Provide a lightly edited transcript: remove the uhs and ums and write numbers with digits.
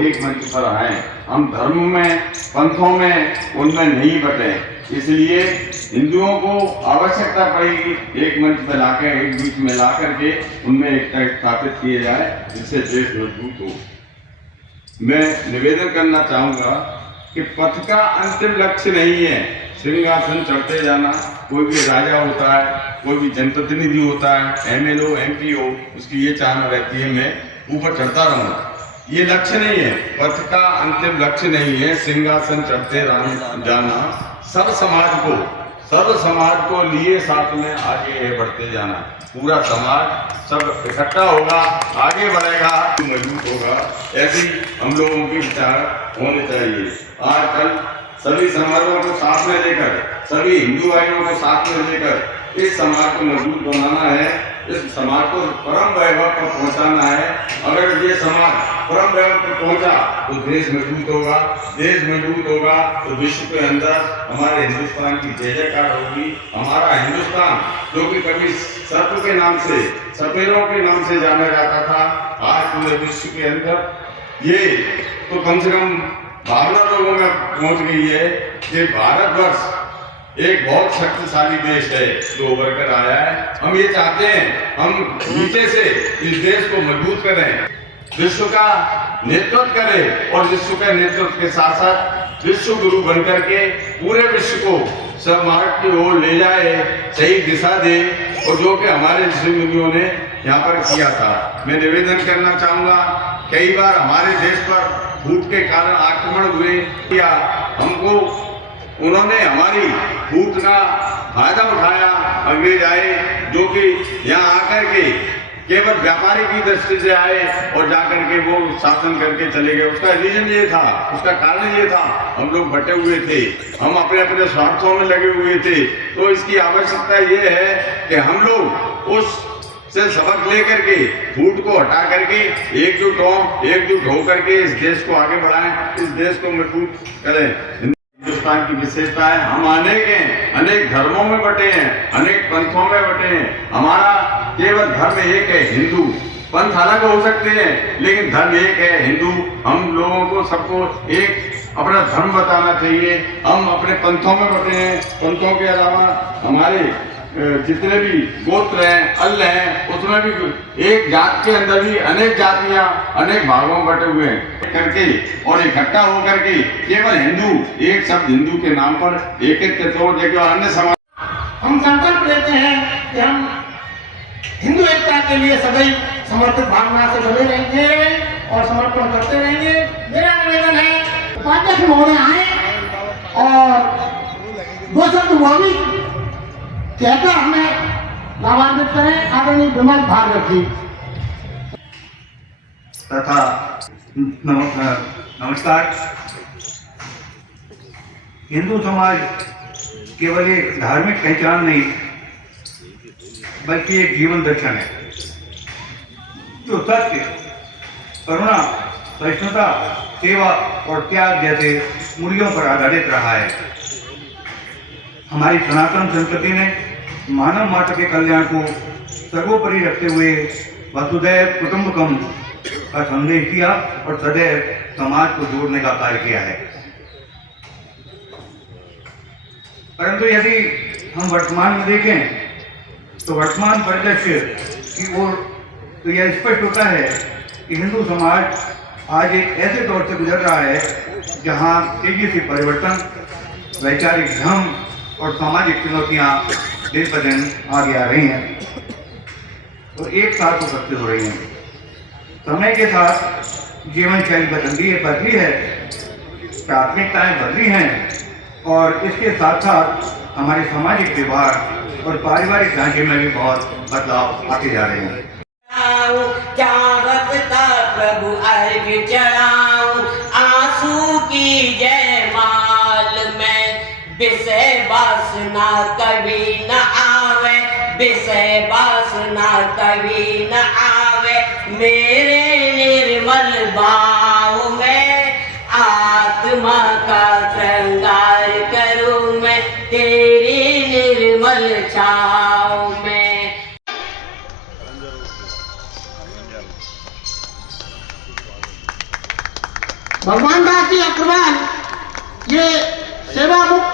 एक मंच पर आए। हम धर्म में, पंथों में, उनमें नहीं बटे। इसलिए हिंदुओं को आवश्यकता पड़ेगी एक मंच पर लाकर, एक बीच में ला करके उनमें एकता स्थापित किए जाए, जिससे देश मजबूत हो। मैं निवेदन करना चाहूँगा कि पथ का अंतिम लक्ष्य नहीं है सिंहासन चढ़ते जाना। कोई भी राजा होता है, कोई भी जनप्रतिनिधि होता है, MLO, MP हो, उसकी ये चाहना रहती है मैं ऊपर चढ़ता रहूं। ये लक्ष्य नहीं है, पथ का अंतिम लक्ष्य नहीं है सिंहासन चढ़ते जाना। सर्व समाज को लिए साथ में आगे बढ़ते जाना। पूरा समाज सब इकट्ठा होगा, आगे बढ़ेगा, मजबूत होगा। ऐसी हम लोगों के विचार होने चाहिए। आजकल सभी समाजों को साथ में लेकर, सभी हिंदू भाइयों को साथ में लेकर इस समाज को मजबूत बनाना है, इस समाज को परम वैभव पर पहुंचाना है। अगर ये समाज परम वैभव पर पहुंचा तो देश मजबूत होगा, देश मजबूत होगा तो विश्व के अंदर हमारे हिंदुस्तान की जय जयकार होगी। हमारा हिंदुस्तान जो कि कभी सर्प के नाम से, सपेरों के नाम से जाना जाता था, आज पूरे विश्व के अंदर ये तो कम से कम भावना लोगों में पहुंच गई है कि भारतवर्ष एक बहुत शक्तिशाली देश है जो उभर कर आया है। हम ये चाहते हैं हम नीचे से इस देश को मजबूत करें, विश्व का नेतृत्व करें और विश्व के नेतृत्व के साथ साथ विश्व गुरु बनकर के पूरे विश्व को समाज की ओर ले जाए, सही दिशा दे, और जो कि हमारे ऋषि मुनियों ने यहाँ पर किया था। मैं निवेदन करना चाहूँगा, कई बार हमारे देश पर फूट के कारण आक्रमण हुए या हमको उन्होंने हमारी फूट का फायदा उठाया। अंग्रेज आए जो कि यहाँ आकर के केवल व्यापारी की दृष्टि से आए और जाकर के वो शासन करके चले गए। उसका रीजन ये था, उसका कारण ये था, हम लोग बटे हुए थे, हम अपने अपने स्वार्थों में लगे हुए थे। तो इसकी आवश्यकता ये है कि हम लोग उस से सबक लेकर के फूट को हटा करके एकजुट होकर के इस देश को आगे बढ़ाएं, इस देश को मजबूत करें। हिंदुस्तान की विशेषता है, हम अनेक धर्मों में बटे हैं, अनेक पंथों में बटे हैं। हमारा केवल धर्म एक है, हिंदू। पंथ अलग हो सकते हैं लेकिन धर्म एक है, हिंदू। हम लोगों को सबको एक अपना धर्म बताना चाहिए। हम अपने पंथों में बटे हैं, पंथों के अलावा हमारे जितने भी गोत्र हैं, अल्ल हैं, उसमें भी एक जात के अंदर भी अनेक जातियां, अनेक भागों में बटे हुए हैं करके और इकट्ठा होकर के केवल हिंदू, एक शब्द हिंदू के नाम पर एक के तौर देके और अन्य समाज हम संकल्प लेते हैं कि हम हिंदू एकता के लिए सदैव समर्पित भावना से बने रहेंगे और समर्पण करते रहेंगे। मेरा निवेदन है उपाध्यक्ष महोदय आए और दो शब्द वो भी कहकर हमें लाभान्वित करें। आदरणीय विमल भागवती तथा नमस्कार। हिंदू समाज केवल एक धार्मिक पहचान नहीं बल्कि एक जीवन दर्शन है जो सत्य, करुणा, सहिष्णुता, सेवा और त्याग जैसे मूल्यों पर आधारित रहा है। हमारी सनातन संस्कृति ने मानव मात्र के कल्याण को सर्वोपरि रखते हुए वसुधैव कुटुंबकम का संदेश दिया और सदैव समाज को जोड़ने का कार्य किया है। परंतु यदि हम वर्तमान में देखें तो वर्तमान परिदृश्य की ओर तो यह स्पष्ट होता है कि हिंदू समाज आज एक ऐसे दौर से गुजर रहा है जहां तेजी से परिवर्तन, वैचारिक भ्रम और सामाजिक चुनौतियां दिन ब दिन आगे आ रही हैं और एक साथ उपस्थित हो रही हैं। समय के साथ जीवन शैली बदली है, प्राथमिकताएं बदली हैं और इसके साथ साथ हमारे सामाजिक व्यवहार और पारिवारिक ढांचे में भी बहुत बदलाव आते जा रहे हैं। क्या रखता प्रभु अर्घ चढ़ाऊं, आंसू की जयमाल में विषय वासना कभी न आवे, विषय वासना कभी न आवे। मेरे निर्मल भाव में आत्मा का श्रृंगार करूं मैं, तेरी निर्मल छाव में। भगवान दास जी अग्रवाल ये सेवा मुक्त